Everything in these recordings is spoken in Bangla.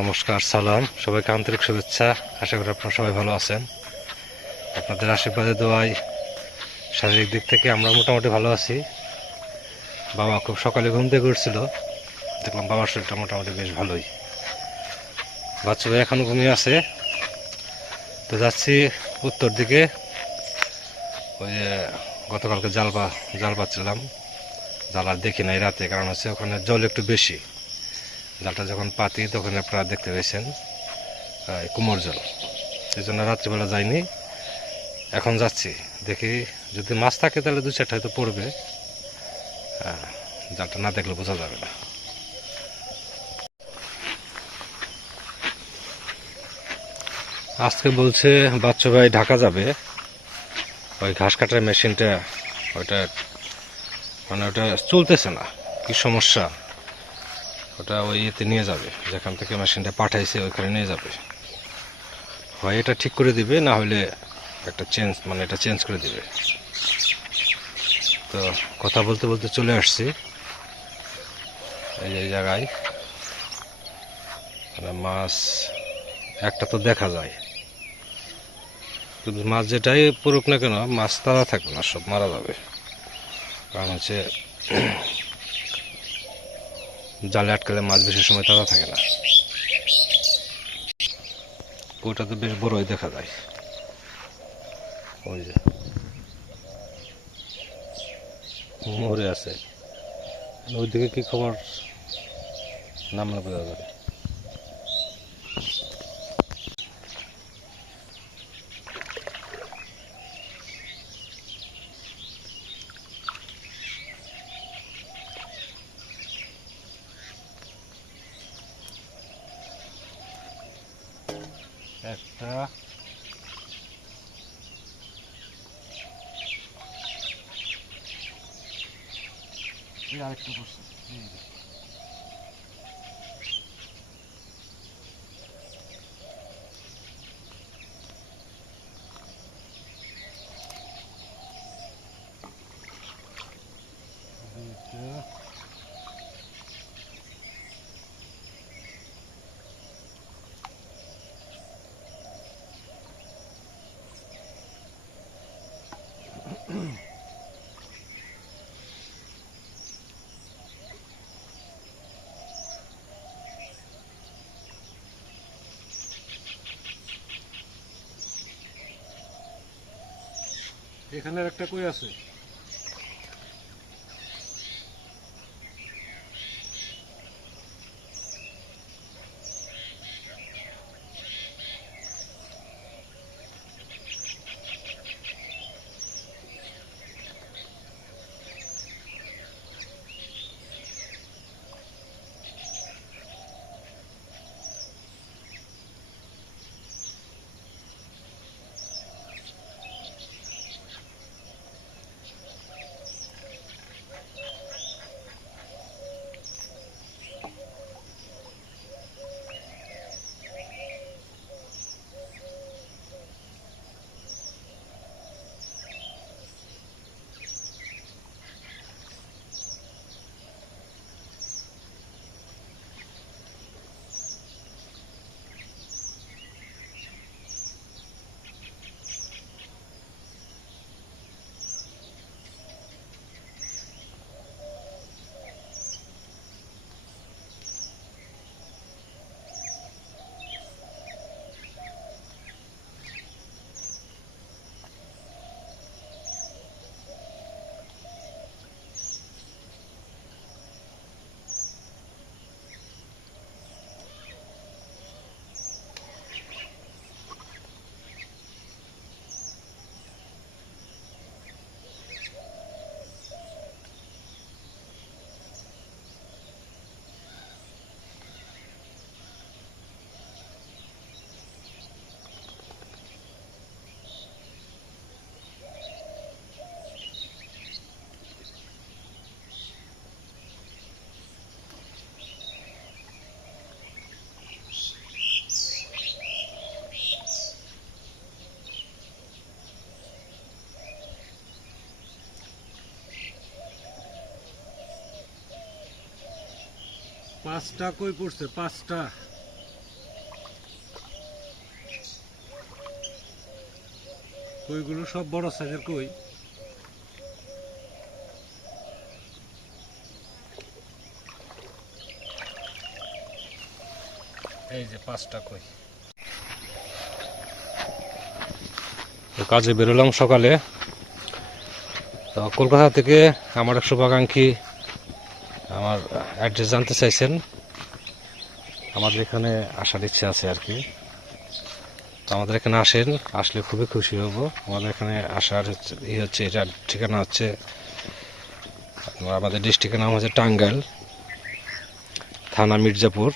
নমস্কার, সালাম, সবাইকে আন্তরিক শুভেচ্ছা। আশা করি আপনারা সবাই ভালো আছেন। আপনাদের আশীর্বাদে দোয়ায় শারীরিক দিক থেকে আমরা মোটামুটি ভালো আছি। বাবা খুব সকালে ঘুম থেকে উঠছিল, দেখলাম বাবার শরীরটা মোটামুটি বেশ ভালোই। বাচ্চা ভাই এখনও ঘুমিয়ে আছে। তো যাচ্ছি উত্তর দিকে। ওই গতকালকে জাল পাচ্ছিলাম, জাল আর দেখি নাই রাতে, কারণ হচ্ছে ওখানে জল একটু বেশি। জালটা যখন পাতি তখন আপনারা দেখতে পেয়েছেন কুমোর জল, সেই জন্য রাত্রিবেলা যাইনি। এখন যাচ্ছি, দেখি যদি মাছ থাকে তাহলে দু চারটা হয়তো পড়বে। জালটা না দেখলে বোঝা যাবে না। আজকে বলছে বাচ্চা ভাই ঢাকা যাবে, ওই ঘাস কাটার মেশিনটা ওটা মানে ওটা চলতেছে না, কি সমস্যা, ওটা ওই ইয়েতে নিয়ে যাবে, যেখান থেকে মেশিনটা পাঠাইছে ওইখানে নিয়ে যাবে। হয় এটা ঠিক করে দিবে, না হলে একটা এটা চেঞ্জ করে দিবে। তো কথা বলতে বলতে চলে আসছি এই জায়গায়। মাছ একটা তো দেখা যায়, কিন্তু মাছ যেটাই পড়ুক না কেন মাছ তাজা থাকবে না, সব মারা যাবে। কারণ হচ্ছে জালে আটকালে মাছ বেশি সময় তাজা থাকে না। ওইটা তো বেশ বড়ই দেখা যায়, ওই যে মরে আছে। ওইদিকে কি খবর নামলে বোঝা যাবে। একটা আরেকটা করছে। এখানে একটা কই আছে। পাঁচটা কই পড়ছে, পাঁচটা। কইগুলো সব বড় সাইজের কই। এই যে 5টা কই। কাজে বেরোলাম সকালে। তো কলকাতা থেকে আমার এক শুভাকাঙ্ক্ষী আমার অ্যাড্রেস জানতে চাইছেন। আমাদের এখানে আসার ইচ্ছে আছে আর কি। তো আমাদের এখানে আসেন, আসলে খুবই খুশি হব। আমাদের এখানে আসার হচ্ছে এটার ঠিকানা হচ্ছে, আমাদের ডিস্ট্রিক্টের নাম হচ্ছে টাঙ্গাইল, থানা মির্জাপুর,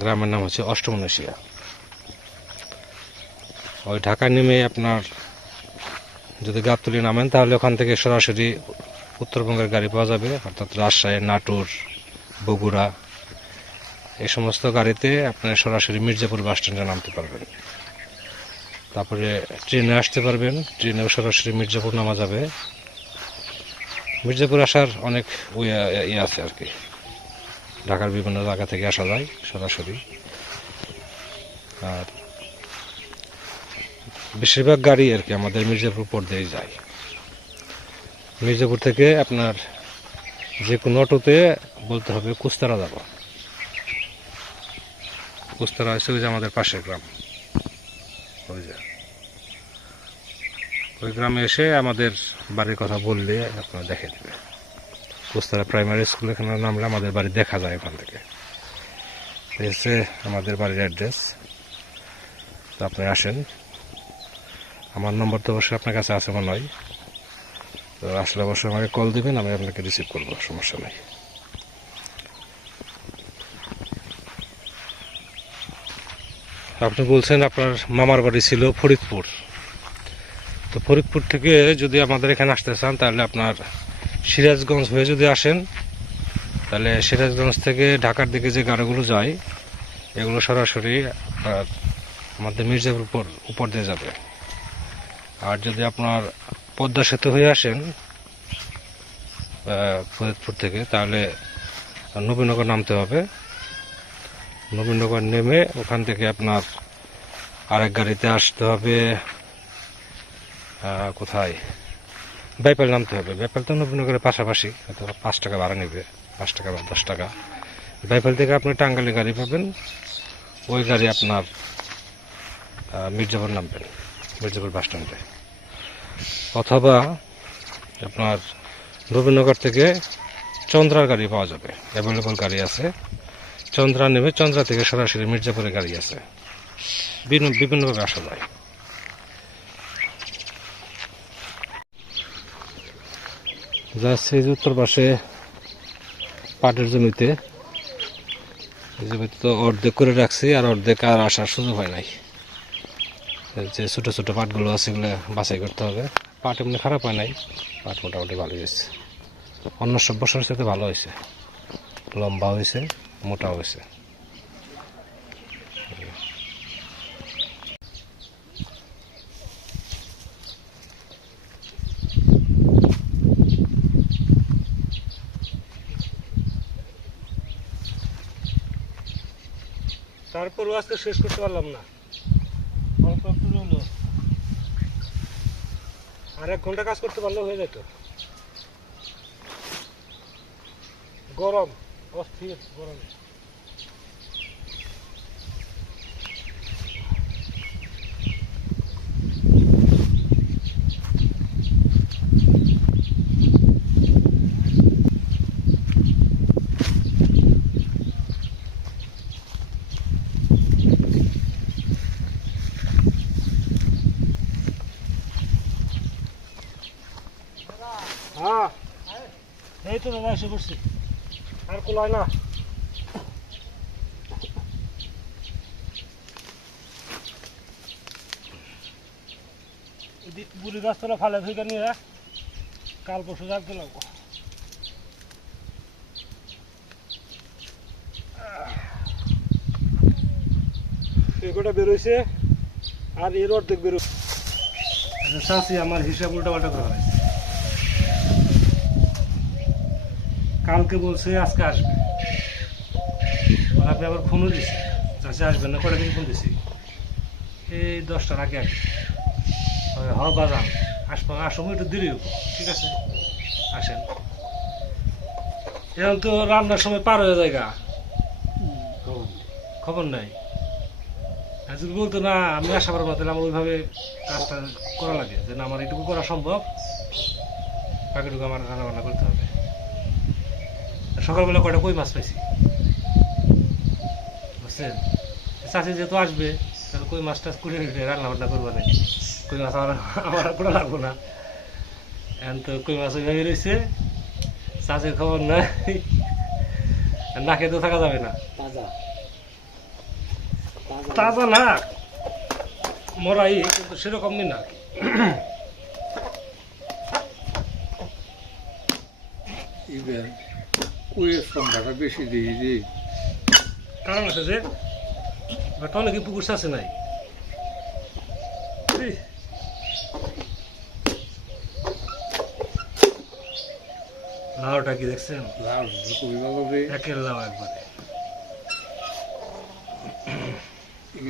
গ্রামের নাম হচ্ছে অষ্টমনশিয়া। ওই ঢাকা নেমে আপনার যদি গাবতলী নামেন তাহলে ওখান থেকে সরাসরি উত্তরবঙ্গের গাড়ি পাওয়া যাবে, অর্থাৎ রাজশাহী, নাটোর, বগুড়া এই সমস্ত গাড়িতে আপনার সরাসরি মির্জাপুর বাস স্ট্যান্ডে নামতে পারবেন। তারপরে ট্রেনে আসতে পারবেন, ট্রেনেও সরাসরি মির্জাপুর নামা যাবে। মির্জাপুর আসার অনেক ইয়ে আছে আর কি, ঢাকার বিভিন্ন জায়গা থেকে আসা যায় সরাসরি। আর বেশিরভাগ গাড়ি আর কি আমাদের মির্জাপুর পর দিয়েই যায়। মির্জাপুর থেকে আপনার যে কোনো অটোতে বলতে হবে কুস্তারা যাব। কুস্তারা হচ্ছে ওই যে আমাদের পাশের গ্রাম, ওই গ্রামে এসে আমাদের বাড়ির কথা বললে আপনারা দেখে দেবে। কুস্তারা প্রাইমারি স্কুল এখানে নামলে আমাদের বাড়ি দেখা যায় ওখান থেকে। এসে আমাদের বাড়ির অ্যাড্রেস, তো আপনি আসেন। আমার নম্বর তো অবশ্যই আপনার কাছে আছে মনে হয়, তো আসলে অবশ্যই আমাকে কল দিবেন, আমি আপনাকে রিসিভ করবো, সমস্যা নেই। আপনি বলছেন আপনার মামার বাড়ি ছিল ফরিদপুর। তো ফরিদপুর থেকে যদি আমাদের এখানে আসতে চান তাহলে আপনার সিরাজগঞ্জ হয়ে যদি আসেন, তাহলে সিরাজগঞ্জ থেকে ঢাকার দিকে যে গাড়িগুলো যায় এগুলো সরাসরি আমাদের মির্জাপুর উপর দিয়ে যাবে। আর যদি আপনার পদ্মা সেতু হয়ে আসেন ফরিদপুর থেকে, তাহলে নবীনগর নামতে হবে। নবীনগর নেমে ওখান থেকে আপনার আরেক গাড়িতে আসতে হবে কোথায়, বাইপাল নামতে হবে। বাইপাল তো নবীনগরের পাশাপাশি, হয়তো 5 টাকা ভাড়া নেবে, 5 টাকা বা 10 টাকা। বাইপাল থেকে আপনি টাঙ্গাইলে গাড়ি পাবেন, ওই গাড়ি আপনার মির্জাপুর নামবেন, মির্জাপুর বাস স্ট্যান্ডে। অথবা আপনার নবীনগর থেকে চন্দ্রার গাড়ি পাওয়া যাবে, অ্যাভেলেবল গাড়ি আছে। চন্দ্রা নেমে চন্দ্রা থেকে সরাসরি মির্জাপুরের গাড়ি আছে, বিভিন্নভাবে আসা যায়। যাচ্ছে যে উত্তর পাশে পাটের জমিতে, এই জমিতে তো অর্ধেক করে রাখছি, আর অর্ধেক আর আসার সুযোগ হয় নাই। যে ছোটো ছোটো পাটগুলো আছে এগুলো বাছাই করতে হবে। পাট এমনি খারাপ হয় নাই, পাট মোটামুটি ভালো হয়েছে, অন্য সব বছরের সাথে ভালো হয়েছে, লম্বা হয়েছে, মোটা হয়েছে। তারপরও আজকে শেষ করতে পারলাম না, আর 1 ঘন্টা কাজ করতে পারলেও হয়ে যেত। গরম, অস্থির গরম। হ্যাঁ, এই তো দাদা এসে করছি, আর কোলায় না। বুড়ি গাছতলা ফালে থেকে নিয়ে কাল পরশু রাখতে লাগবো। এগুলো বেরোইছে আর এর অর্ধেক বেরোচ্ছে। চাষি আমার হিসাব উল্টাপাল্টা করে ফেলাইছে। কালকে বলছে আজকে আসবে, আপনি আবার ফোনও দিচ্ছে চাষি আসবেন না, কটা দিন ফোন দিছি, এই 10টার আগে আসবে। হ্যাঁ বাজান আসবো আসবো একটু দেরি হবো ঠিক আছে আসেন এখন তো রান্নার সময় পার হয়ে যায় গা। খবর নাই আর যদি বলতো না আমি আশা পারবো তাহলে আমার ওইভাবে কাজটা করা লাগে যে না আমার এটুকু করা সম্ভব বাকিটুকু আমার রান্না বান্না করতে হবে। সকালবেলা কয়টা কই মাছ পাইছি বুঝছেন চাষি যেহেতু আসবে তাহলে কই মাছ টাছ করে রান্না বান্না করবো না কই মাছ আমার করা লাগবো না এখন তো কই মাছ ওইভাবে রয়েছে চাষির খবর নাই না খেতেও থাকা যাবে না তাজা না মরাই কিন্তু সেরকমই না কুয়ের সংখ্যাটা বেশি দিয়ে যে কারণ আছে যে অনেকে পুকুর চাষে নাই লাউটা কি দেখছেন খুবই ভালো রে একের লাউ একবারে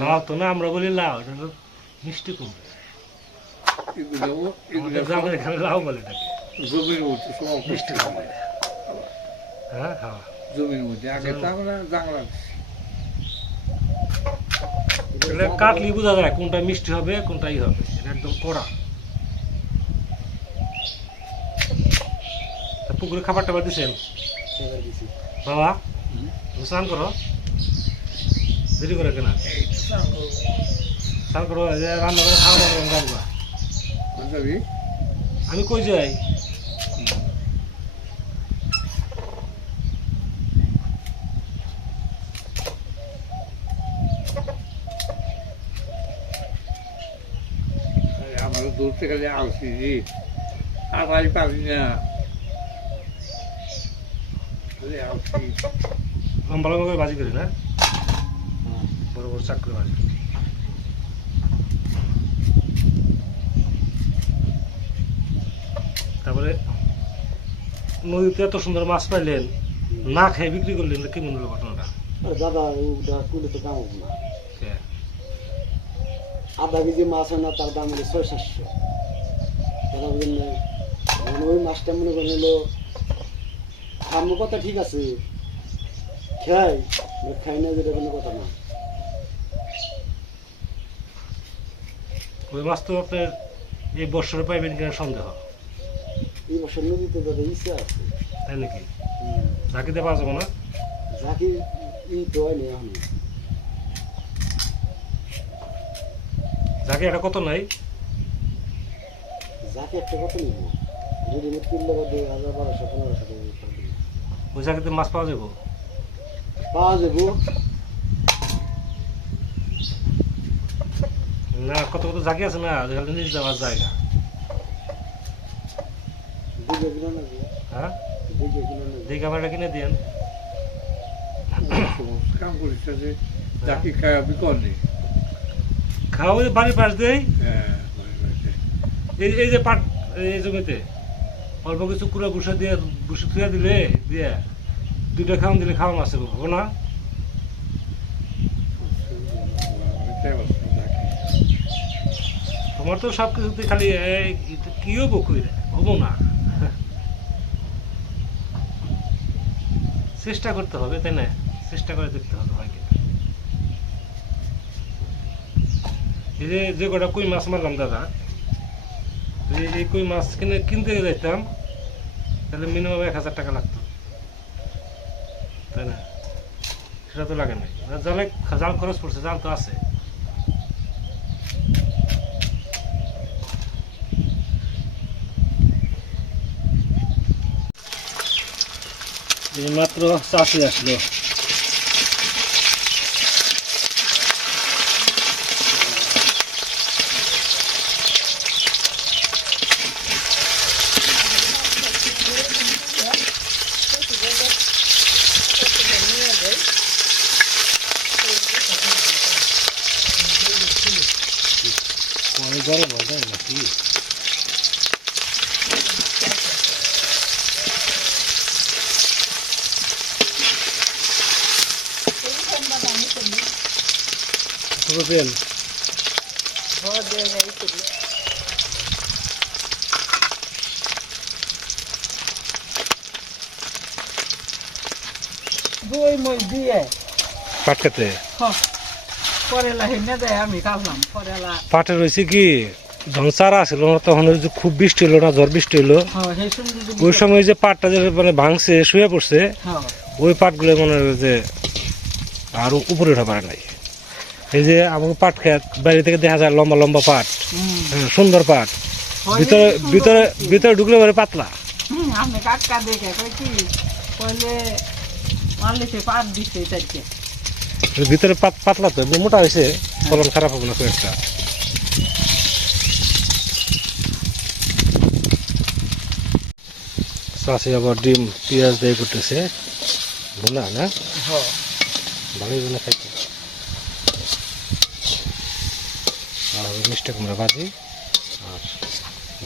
লাউ তো না আমরা বলি লাউ এটা হলো মিষ্টি কুমড়ো আমাদের এখানে লাউ বলে এটাকে জমির মধ্যে সব মিষ্টি কুমড়ো হ্যাঁ হ্যাঁ জমির মধ্যে আগে তো আমরা জাংলা কাটলি বোঝা যায় কোনটা মিষ্টি হবে কোনটা ই হবে এটা একদম কড়া। পুকুরে খাবার টাবার দিচ্ছেন বাবা স্নান করো দেরি করে কেনা স্নান করো রান্না করে খাওয়া দাওয়া যাবো আমি কই যাই আমরা দূর থেকে আসছি যে আড়াই পারি না লম্বা লম্বা করে বাজি করি না বড় বড় চাক করে বাজি তারপরে নদীতে এত সুন্দর মাছ পাইলেন না খেয়ে বিক্রি করলেন কি মনে হলো ঘটনাটা দাদা ওটা কুলে তো দাম হবে না আধা কেজি মাছ হয় না তার দাম হলো 600-700 তারা ওই মাছটা মনে করেন হলো খামো কথা ঠিক আছে খাই না যেটা কোনো কথা না ওই মাছ তো আপনার এই বছরে পাইবেন কিনা সন্দেহ এই বছর নদীতে দাদা ইচ্ছা আছে তাই নাকি ঝাঁকিতে পাওয়া যাবো না ঝাঁকি ই তো হয় না এখন ঝাঁকি এটা কত নাই ঝাঁকি একটা কত নিব রেডিমেড কিনলে বা 2000-1200-1500 টাকা ওই ঝাঁকিতে মাছ পাওয়া যাবো পাওয়া যাবো না কত কত ঝাঁকি আছে না যেখানে নিয়ে যাওয়ার জায়গা বুঝে কিনা না হ্যাঁ বুঝে কিনা না দেখে আমার এটা কিনে দিয়েন কাম করিস যে চাকরি খাওয়াবি করলি খাওয়া ওই বাড়ির পাশ দিয়েই হ্যাঁ এই যে পাট এই জমিতে অল্প কিছু কুড়া বুসা দিয়ে বুসে থুয়া দিলে দিয়ে 2টা খাওয়ান দিলে খাওয়া মাছ হবো না তোমার তো সব কিছুতে খালি কি হবো কইরে হবো না চেষ্টা করতে হবে তাই না চেষ্টা করে দেখতে হবে হয় কিনা এই যে কটা কই মাছ মারলাম দাদা এই কই মাছ কিনতে যাইতাম তাহলে মিনিমাম 1000 টাকা লাগতো তাই না সেটা তো লাগে নাই জালে জাল খরচ পড়ছে জাল তো আছে মাত্র চাষি আসলো গরম হয় যায় নাকি দুই মই দিয়ে পাট খেতে করেলা হেনে দেয় আমি কাটলাম করেলা পাটে রয়েছে কি যখন চারা ছিল না তখন ওই যে খুব বৃষ্টি হলো না, ঝড় বৃষ্টি হলো, সেই সুন্দর ওই সময় যে পাটটা যে মানে ভাঙছে শুয়ে পড়ছে, ওই পাটগুলো মনে হয় যে আর উপরে উঠা পারে নাই। এই যে আমাকে পাট খেত বাড়ি থেকে দেখা যায় লম্বা লম্বা পাট, হ্যাঁ, সুন্দর পাট, ভিতরে ভিতরে ভিতরে ঢুকলে পরে পাতলা। আমি কাটকা দেখে কই কি কইলে মারলেছে পাট দিছে তাইকে ভিতরে পাতলা তো এমনি মোটা হয়েছে, ফলন খারাপ হবে না খুব একটা। চাষি আবার ডিম পেঁয়াজ দিয়ে করতেছে বোনা না, ভালোই বোনা খাইতে। আর মিষ্টি কুমড়া ভাজি আর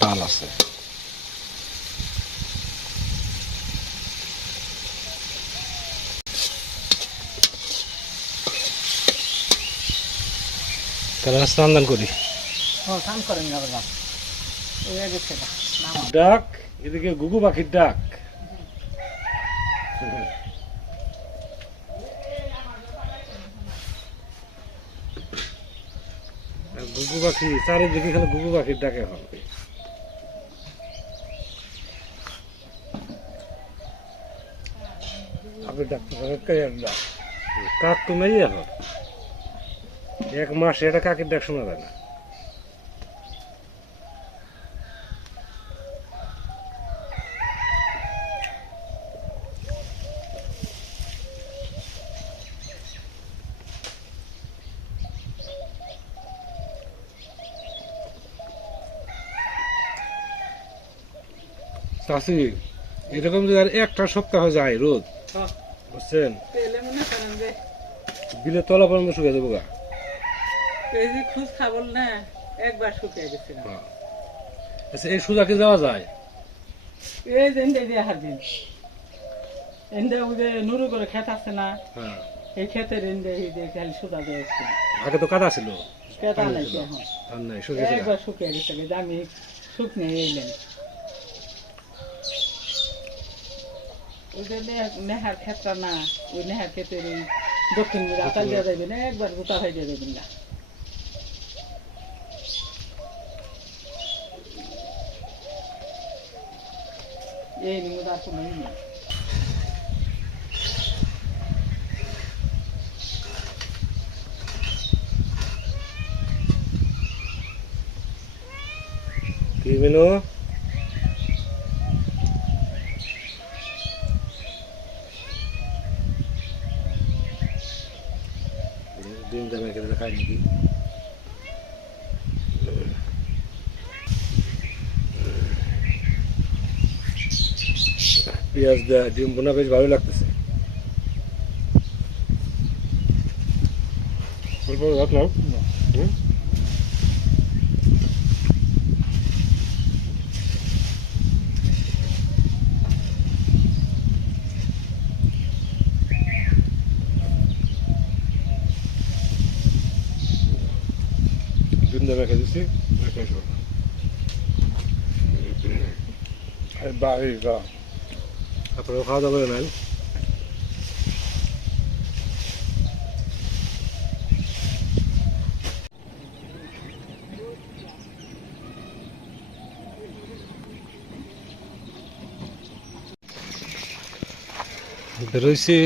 ডাল আছে। তাহলে স্নান করি। স্নান করেন না বাবা ওই আগে থেকে ডাক এদিকে গুগু পাখির ডাক। গুগু পাখি চারিদিকে খালি গুগু পাখির ডাকে এখন। আপনি ডাক্তার কাক তো নাই এখন, এক মাস এটা কাকের ডাক শোনা যায় না। চাষি এরকম যদি আর একটা সপ্তাহ যায় রোদ, বুঝছেন, তেলে মনে করেন যে বিলে তলা পর্যন্ত শুকিয়ে দেবো গা। এই যে খুশ খাবল না একবার শুকিয়ে গেছে আচ্ছা এই সুজাকে যাওয়া যায়? এই যে এনদে দিয়ে হার দিন এনদে ওই যে নুরু করে খেত আছে না, হ্যাঁ, এই ক্ষেতের এনদে এই যে খালি সুদা দিয়ে আসছে আগে তো কাদা ছিল, খেতা নাই এখন আর নাই শুকিয়ে গেছে। একবার শুকিয়ে গেছে যে আমি শুকনে এলেন ওই যে নেহার ক্ষেতটা না, ওই নেহার ক্ষেতের ওই দক্ষিণ রাস্তা দিয়ে যাবেন একবার গোটা হয়ে দিয়ে যাবেন না। এই নিয়ে আর কোনো নেই। কি মেনু? ডিম দামে খেতে খাই নাকি? পেঁয়াজ দেয়া ডিম বোনা বেশ ভালো লাগতেছে। ডিম দামে খেয়ে দিচ্ছি, আপনারা খাওয়া দাওয়া করে নেন। বেরোইছি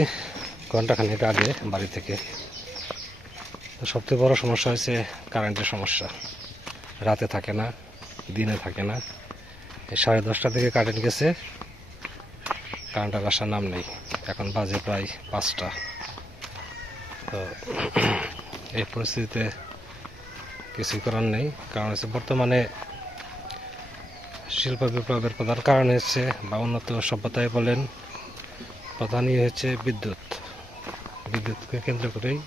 ঘন্টাখানেক আগে বাড়ি থেকে। তো সবথেকে বড় সমস্যা হয়েছে কারেন্টের সমস্যা, রাতে থাকে না, দিনে থাকে না। 10:30 থেকে কারেন্ট গেছে, কারেন্টের আসার নাম নেই। এখন বাজে প্রায় 5টা। তো এই পরিস্থিতিতে কিছুই করার নেই, কারণ হচ্ছে বর্তমানে শিল্প বিপ্লবের প্রধান কারণ হচ্ছে বা উন্নত সভ্যতায় বলেন প্রধানই হচ্ছে বিদ্যুৎ। বিদ্যুৎকে কেন্দ্র করেই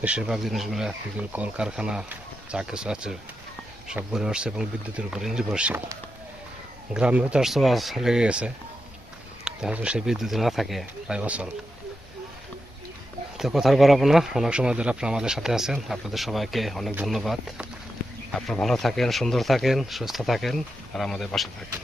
বেশিরভাগ জিনিসগুলো কলকারখানা যা কিছু আছে সব গড়ে উঠছে এবং বিদ্যুতের উপরে নির্ভরশীল। গ্রামেও তার ছোঁয়াচ লেগে গেছে, তাহলে সেই বিদ্যুৎ না থাকে প্রায় বছর। তো কথার বাড়াবো না, অনেক সময় ধরে আপনারা আমাদের সাথে আছেন, আপনাদের সবাইকে অনেক ধন্যবাদ। আপনারা ভালো থাকেন, সুন্দর থাকেন, সুস্থ থাকেন আর আমাদের পাশে থাকেন।